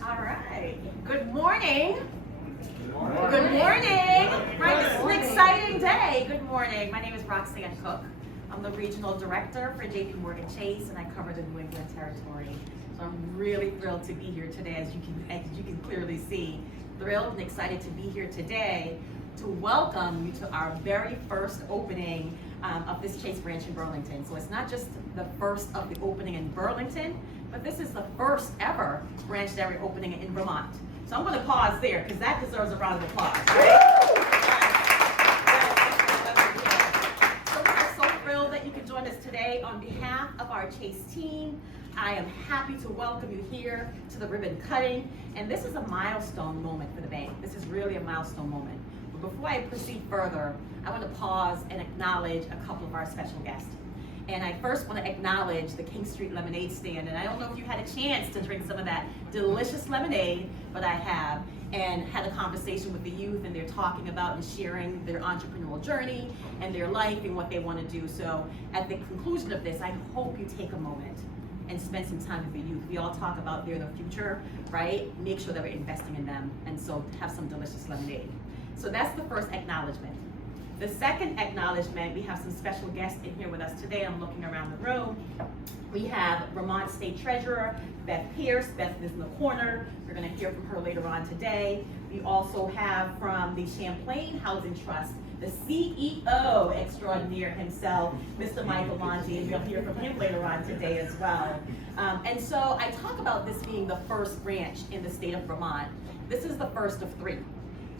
All right. Good morning. Good morning. Good morning. Right, this is an exciting day. Good morning. My name is Roxanne Cook. I'm the regional director for JP Morgan Chase, and I cover the New England territory. So I'm really thrilled to be here today, as you can clearly see. Thrilled and excited to be here today to welcome you to our very first opening of this Chase branch in Burlington. So it's not just the first of the opening in Burlington, but this is the first ever branch that we're opening in Vermont. So I'm going to pause there because that deserves a round of applause. Right? So we are so thrilled that you can join us today. On behalf of our Chase team, I am happy to welcome you here to the ribbon cutting. And this is a milestone moment for the bank. This is really a milestone moment. But before I proceed further, I want to pause and acknowledge a couple of our special guests. And I first want to acknowledge the King Street Lemonade Stand. And I don't know if you had a chance to drink some of that delicious lemonade, but I have, and had a conversation with the youth, and they're talking about and sharing their entrepreneurial journey and their life and what they want to do. So at the conclusion of this, I hope you take a moment and spend some time with the youth. We all talk about they're the future, right? Make sure that we're investing in them, and so have some delicious lemonade. So that's the first acknowledgement. The second acknowledgement, we have some special guests in here with us today. I'm looking around the room. We have Vermont State Treasurer Beth Pierce. Beth is in the corner. We're going to hear from her later on today. We also have from the Champlain Housing Trust, the CEO extraordinaire himself, Mr. Michael Longi, and we'll hear from him later on today as well. And so I talk about this being the first branch in the state of Vermont. This is the first of three.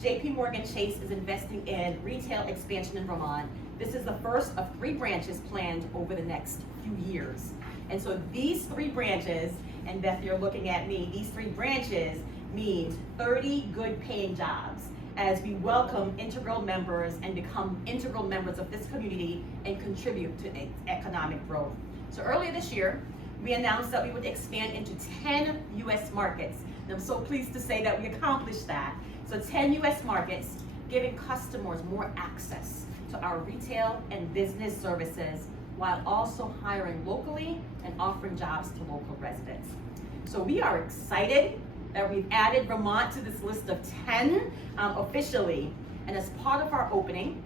JP Morgan Chase is investing in retail expansion in Vermont. This is the first of 3 branches planned over the next few years. And so these 3 branches, and Beth, you're looking at me, these 3 branches mean 30 good paying jobs as we welcome integral members and become integral members of this community and contribute to economic growth. So earlier this year, we announced that we would expand into 10 U.S. markets. And I'm so pleased to say that we accomplished that. So 10 U.S. markets, giving customers more access to our retail and business services while also hiring locally and offering jobs to local residents. So we are excited that we've added Vermont to this list of 10 officially. And as part of our opening,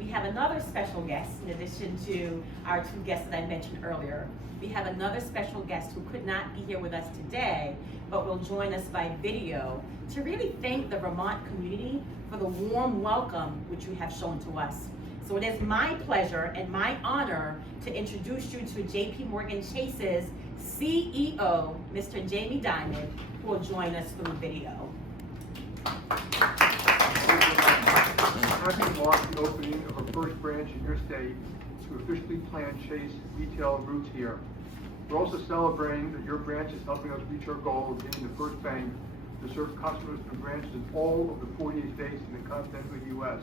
we have another special guest in addition to our 2 guests that I mentioned earlier. We have another special guest who could not be here with us today, but will join us by video to really thank the Vermont community for the warm welcome which you have shown to us. So it is my pleasure and my honor to introduce you to JP Morgan Chase's CEO, Mr. Jamie Dimon, who will join us through video. Happy to mark the opening of our first branch in your state to officially plant Chase retail roots here. We're also celebrating that your branch is helping us reach our goal of being the first bank to serve customers through branches in all of the 48 states in the continental U.S.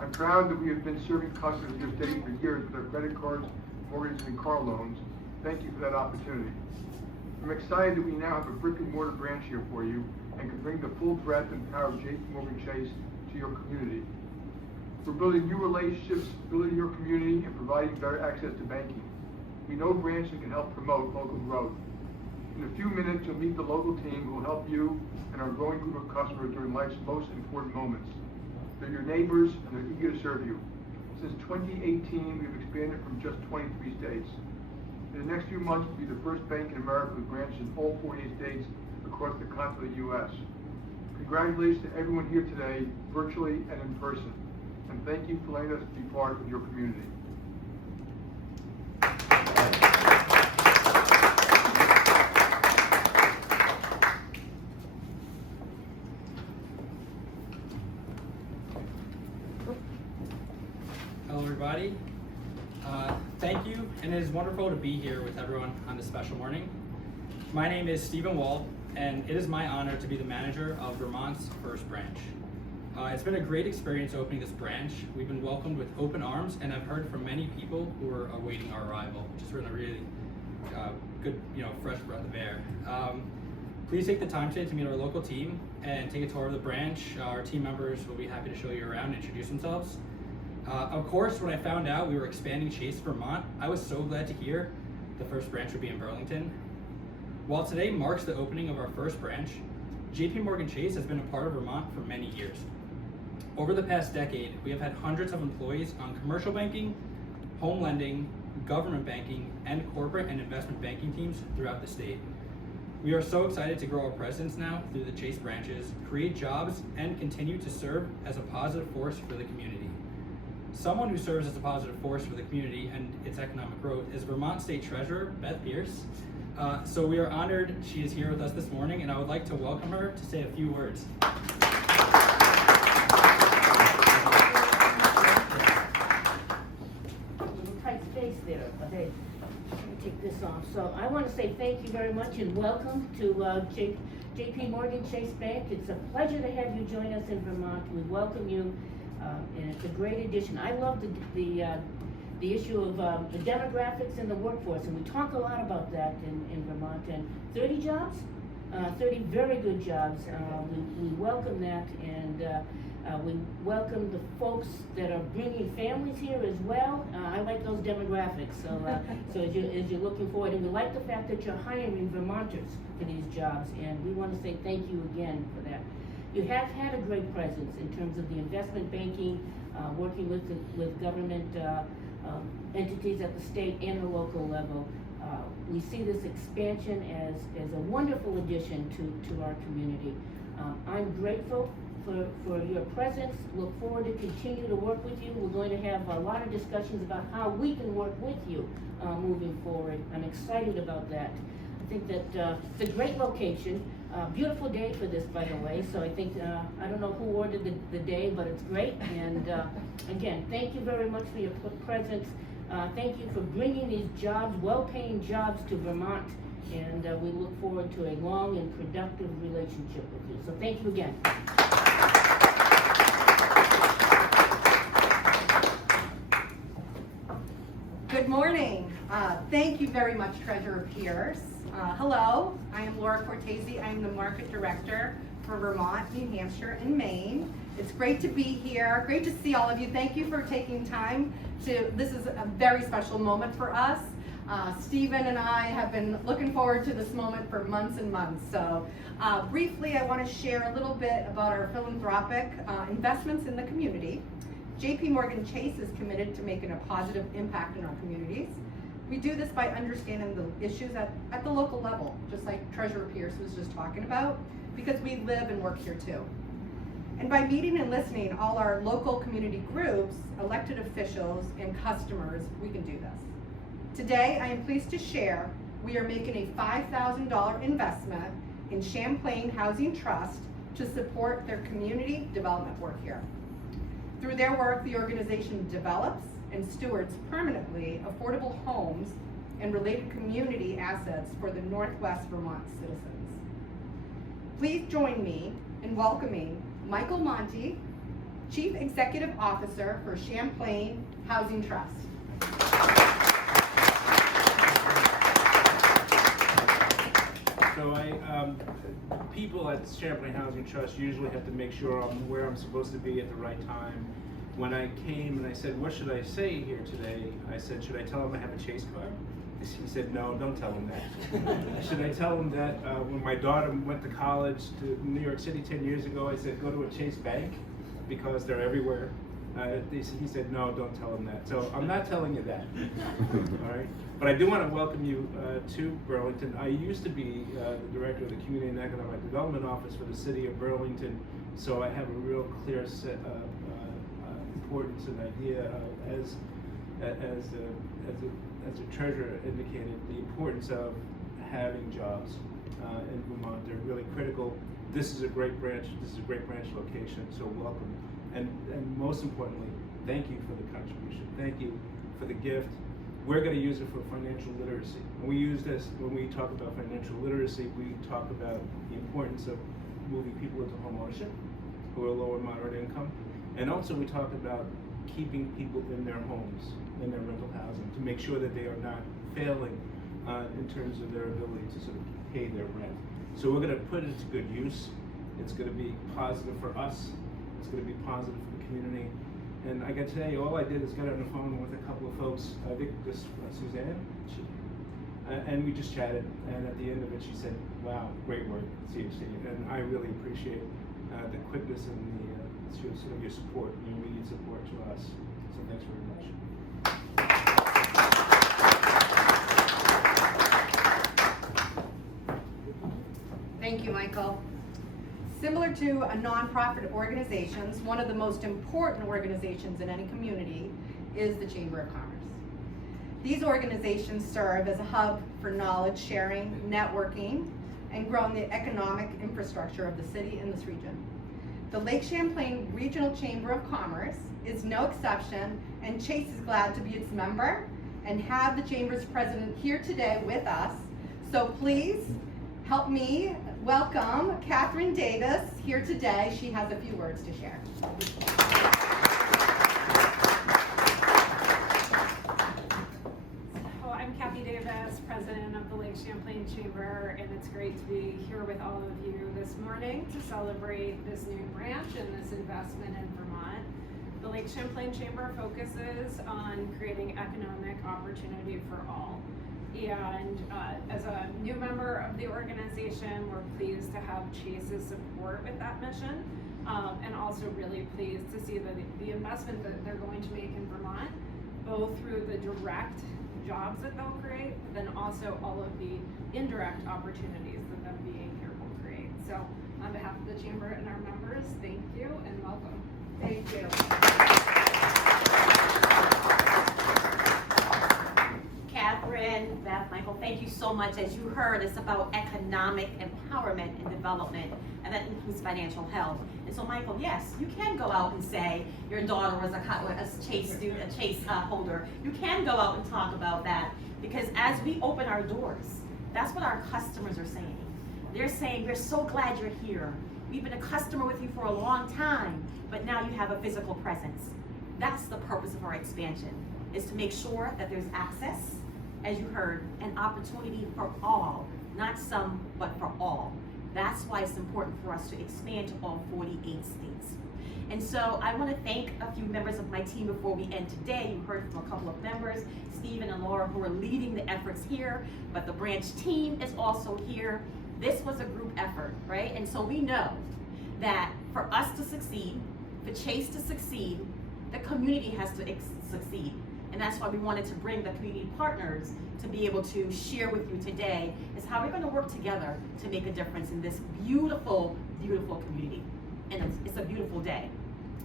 I'm proud that we have been serving customers in your state for years with our credit cards, mortgages, and car loans. Thank you for that opportunity. I'm excited that we now have a brick and mortar branch here for you and can bring the full breadth and power of JP Morgan Chase to your community. We're building new relationships, building your community, and providing better access to banking. We know branches can help promote local growth. In a few minutes, you'll meet the local team who will help you and our growing group of customers during life's most important moments. They're your neighbors, and they're eager to serve you. Since 2018, we've expanded from just 23 states. In the next few months, we'll be the first bank in America with branches in all 48 states across the continental U.S. Congratulations to everyone here today, virtually and in person. And thank you for letting us be part of your community. Hello everybody. Thank you, and it is wonderful to be here with everyone on this special morning. My name is Steven Wald, and it is my honor to be the manager of Vermont's first branch. It's been a great experience opening this branch. We've been welcomed with open arms, and I've heard from many people who are awaiting our arrival, which has been a really good, fresh breath of air. Please take the time today to meet our local team and take a tour of the branch. Our team members will be happy to show you around and introduce themselves. Of course, when I found out we were expanding Chase Vermont, I was so glad to hear the first branch would be in Burlington. While today marks the opening of our first branch, JP Morgan Chase has been a part of Vermont for many years. Over the past decade, we have had hundreds of employees on commercial banking, home lending, government banking, and corporate and investment banking teams throughout the state. We are so excited to grow our presence now through the Chase branches, create jobs, and continue to serve as a positive force for the community. Someone who serves as a positive force for the community and its economic growth is Vermont State Treasurer Beth Pierce. So we are honored she is here with us this morning, and I would like to welcome her to say a few words. Tight space there, but hey, let me take this off. So I want to say thank you very much and welcome to JP Morgan Chase Bank. It's a pleasure to have you join us in Vermont. We welcome you, and it's a great addition. I love the issue of the demographics and the workforce, and we talk a lot about that in Vermont. And 30 jobs, 30 very good jobs. We welcome that, and we welcome the folks that are bringing families here as well. I like those demographics. So as you're looking forward, and we like the fact that you're hiring Vermonters for these jobs, and we want to say thank you again for that. You have had a great presence in terms of the investment banking, working with government entities at the state and the local level. We see this expansion as a wonderful addition to our community. I'm grateful for your presence. Look forward to continue to work with you. We're going to have a lot of discussions about how we can work with you moving forward. I'm excited about that. I think that it's a great location. Beautiful day for this, by the way. So I think, I don't know who ordered the day, but it's great. And again, thank you very much for your presence. Thank you for bringing these jobs, well-paying jobs to Vermont. And we look forward to a long and productive relationship with you. So thank you again. Good morning. Thank you very much, Treasurer Pierce. Hello, I am Laura Cortese. I am the Market Director for Vermont, New Hampshire, and Maine. It's great to be here. Great to see all of you. Thank you for taking time this is a very special moment for us. Stephen and I have been looking forward to this moment for months and months. So briefly, I want to share a little bit about our philanthropic investments in the community. JP Morgan Chase is committed to making a positive impact in our communities. We do this by understanding the issues at the local level, just like Treasurer Pierce was just talking about, because we live and work here too. And by meeting and listening all our local community groups, elected officials, and customers, we can do this. Today, I am pleased to share we are making a $5,000 investment in Champlain Housing Trust to support their community development work here. Through their work, the organization develops and stewards permanently affordable homes and related community assets for the Northwest Vermont citizens. Please join me in welcoming Michael Monty, Chief Executive Officer for Champlain Housing Trust. So people at Champlain Housing Trust usually have to make sure I'm where I'm supposed to be at the right time. When I came and I said, what should I say here today? I said, should I tell him I have a Chase card? He said, no, don't tell him that. Should I tell him that when my daughter went to college to New York City 10 years ago, I said, go to a Chase bank because they're everywhere. He said, no, don't tell him that. So I'm not telling you that, all right? But I do want to welcome you to Burlington. I used to be the director of the Community and Economic Development Office for the city of Burlington, so I have a real clear importance and idea as the treasurer indicated, the importance of having jobs in Vermont. They're really critical. This is a great branch. This is a great branch location, so welcome. And most importantly, thank you for the contribution. Thank you for the gift. We're going to use it for financial literacy. And we use this when we talk about financial literacy. We talk about the importance of moving people into home ownership who are low and moderate income. And also we talk about keeping people in their homes, in their rental housing, to make sure that they are not failing in terms of their ability to sort of pay their rent. So we're going to put it to good use. It's going to be positive for us. It's going to be positive for the community. And I got to tell you, all I did is got on the phone with a couple of folks. I think this Suzanne, And we just chatted, and at the end of it she said, wow, great work, CHC, and I really appreciate the quickness and your support, your immediate support to us. So thanks very much. Thank you, Michael. Similar to a nonprofit organizations, one of the most important organizations in any community is the Chamber of Commerce. These organizations serve as a hub for knowledge sharing, networking, and growing the economic infrastructure of the city and this region. The Lake Champlain Regional Chamber of Commerce is no exception, and Chase is glad to be its member and have the Chamber's president here today with us. So please help me welcome Catherine Davis here today. She has a few words to share. I'm Kathy Davis, president of the Lake Champlain Chamber, and it's great to be here with all of you this morning to celebrate this new branch and this investment in Vermont. The Lake Champlain Chamber focuses on creating economic opportunity for all. And as a new member of the organization, we're pleased to have Chase's support with that mission, and also really pleased to see the investment that they're going to make in Vermont, both through the direct jobs that they'll create, but then also all of the indirect opportunities that them being here will create. So on behalf of the Chamber and our members, thank you and welcome. Thank you. Catherine, Beth, Michael, thank you so much. As you heard, it's about economic empowerment and development, and that includes financial health. And so, Michael, yes, you can go out and say your daughter was a Chase student, a Chase holder. You can go out and talk about that, because as we open our doors, that's what our customers are saying. They're saying, we're so glad you're here. We've been a customer with you for a long time, but now you have a physical presence. That's the purpose of our expansion, is to make sure that there's access, as you heard, an opportunity for all, not some, but for all. That's why it's important for us to expand to all 48 states. And so I want to thank a few members of my team before we end today. You heard from a couple of members, Steven and Laura, who are leading the efforts here, but the branch team is also here. This was a group effort, right? And so we know that for us to succeed, for Chase to succeed, the community has to succeed. And that's why we wanted to bring the community partners to be able to share with you today is how we're going to work together to make a difference in this beautiful, beautiful community. And it's a beautiful day.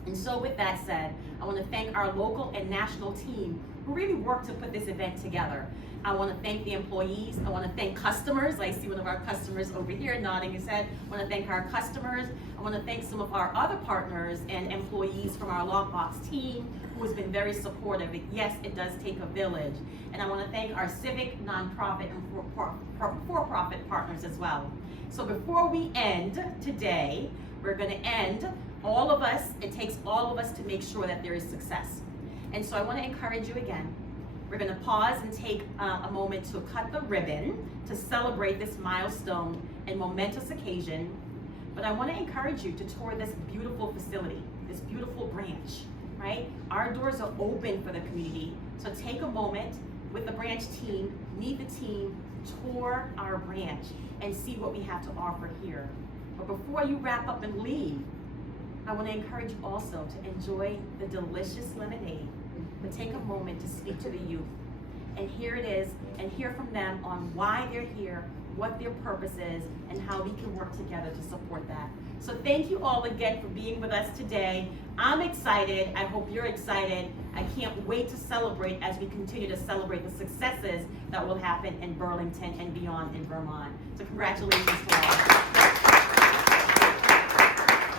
And so with that said, I want to thank our local and national team who really worked to put this event together. I want to thank the employees. I want to thank customers. I see one of our customers over here nodding his head. I want to thank our customers. I want to thank some of our other partners and employees from our lockbox team who has been very supportive. Yes, it does take a village. And I want to thank our civic, nonprofit, and for-profit partners as well. So before we end today, we're going to end, all of us, it takes all of us to make sure that there is success. And so I want to encourage you again. We're going to pause and take a moment to cut the ribbon to celebrate this milestone and momentous occasion. But I want to encourage you to tour this beautiful facility, this beautiful branch, right? Our doors are open for the community. So take a moment with the branch team, meet the team, tour our branch, and see what we have to offer here. But before you wrap up and leave, I want to encourage you also to enjoy the delicious lemonade, but take a moment to speak to the youth. And here it is, and hear from them on why they're here, what their purpose is, and how we can work together to support that. So thank you all again for being with us today. I'm excited. I hope you're excited. I can't wait to celebrate as we continue to celebrate the successes that will happen in Burlington and beyond in Vermont. So congratulations to all.